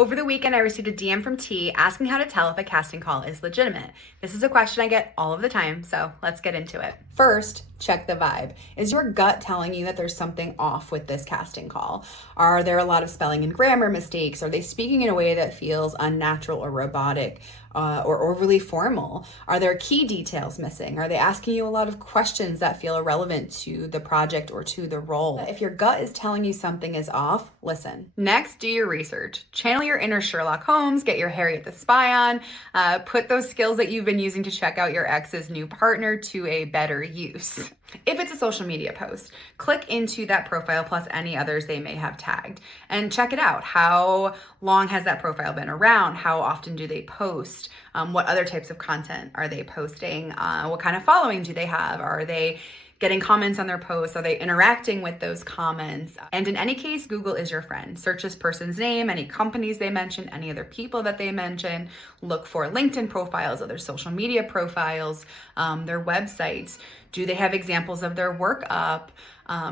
Over the weekend, I received a DM from T asking how to tell if a casting call is legitimate. This is a question I get all of the time, so let's get into it. First, check the vibe. Is your gut telling you that there's something off with this casting call? Are there a lot of spelling and grammar mistakes? Are they speaking in a way that feels unnatural or robotic? Or overly formal? Are there key details missing? Are they asking you a lot of questions that feel irrelevant to the project or to the role? If your gut is telling you something is off, listen. Next, do your research. Channel your inner Sherlock Holmes, get your 𝘭𝑕𝑗𝑒𝑡 the spy on, put those skills that you've been using to check out your ex's new partner to a better use. If it's a social media post, click into that profile plus any others they may have tagged and check it out. How long has that profile been around? How often do they post? What other types of content are they posting? What kind of following do they have? Are they getting comments on their posts? Are they interacting with those comments? And in any case, Google is your friend. Search this person's name, any companies they mention, any other people that they mention. Look for LinkedIn profiles, other social media profiles, their websites. Do they have examples of their work up?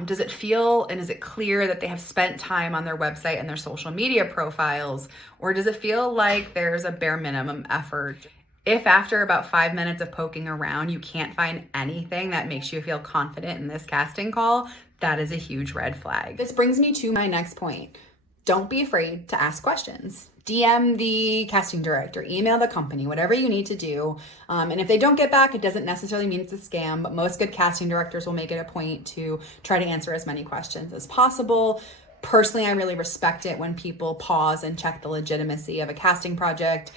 Does it feel and is it clear that they have spent time on their website and their social media profiles? Or does it feel like there's a bare minimum effort? If after about 5 minutes of poking around, you can't find anything that makes you feel confident in this casting call, that is a huge red flag. This brings me to my next point. Don't be afraid to ask questions. DM the casting director, email the company, whatever you need to do. And if they don't get back, it doesn't necessarily mean it's a scam, but most good casting directors will make it a point to try to answer as many questions as possible. Personally, I really respect it when people pause and check the legitimacy of a casting project,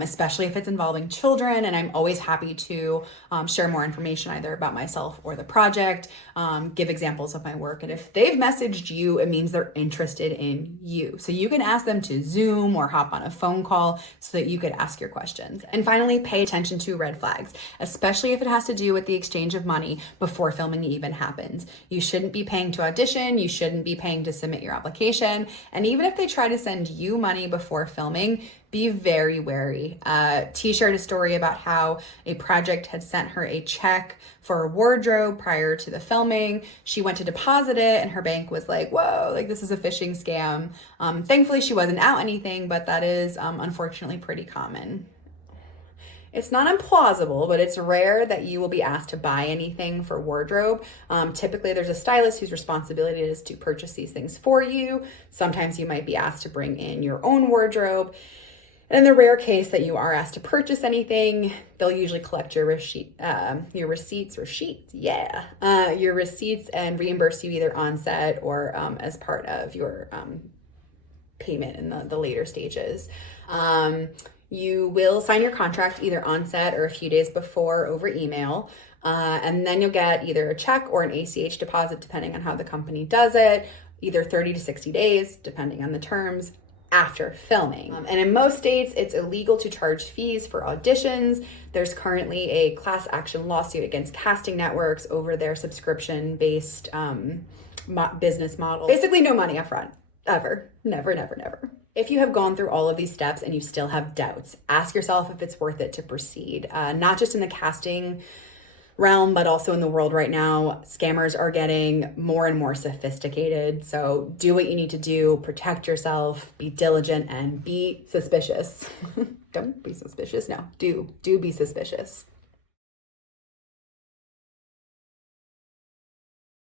especially if it's involving children. And I'm always happy to share more information either about myself or the project, give examples of my work. And if they've messaged you, it means they're interested in you. So you can ask them to Zoom or hop on a phone call so that you could ask your questions. And finally, pay attention to red flags, especially if it has to do with the exchange of money before filming even happens. You shouldn't be paying to audition. You shouldn't be paying to submit your application. And even if they try to send you money before filming, be very wary. T shared a story about how a project had sent her a check for a wardrobe prior to the filming. She went to deposit it and her bank was like, whoa, like this is a phishing scam. Thankfully, she wasn't out anything, but that is unfortunately pretty common. It's not implausible, but it's rare that you will be asked to buy anything for wardrobe. Typically, there's a stylist whose responsibility is to purchase these things for you. Sometimes you might be asked to bring in your own wardrobe. And in the rare case that you are asked to purchase anything, they'll usually collect your receipts and reimburse you either on set or as part of your payment in the later stages. You will sign your contract either on set or a few days before over email. And then you'll get either a check or an ACH deposit, depending on how the company does it, either 30 to 60 days, depending on the terms, after filming. And in most states, it's illegal to charge fees for auditions. There's currently a class action lawsuit against casting networks over their subscription-based business model. Basically, no money up front, ever, never, never, never. If you have gone through all of these steps and you still have doubts, ask yourself if it's worth it to proceed. Not just in the casting realm, but also in the world right now, scammers are getting more and more sophisticated. So do what you need to do, protect yourself, be diligent, and be suspicious. Don't be suspicious. No, do be suspicious.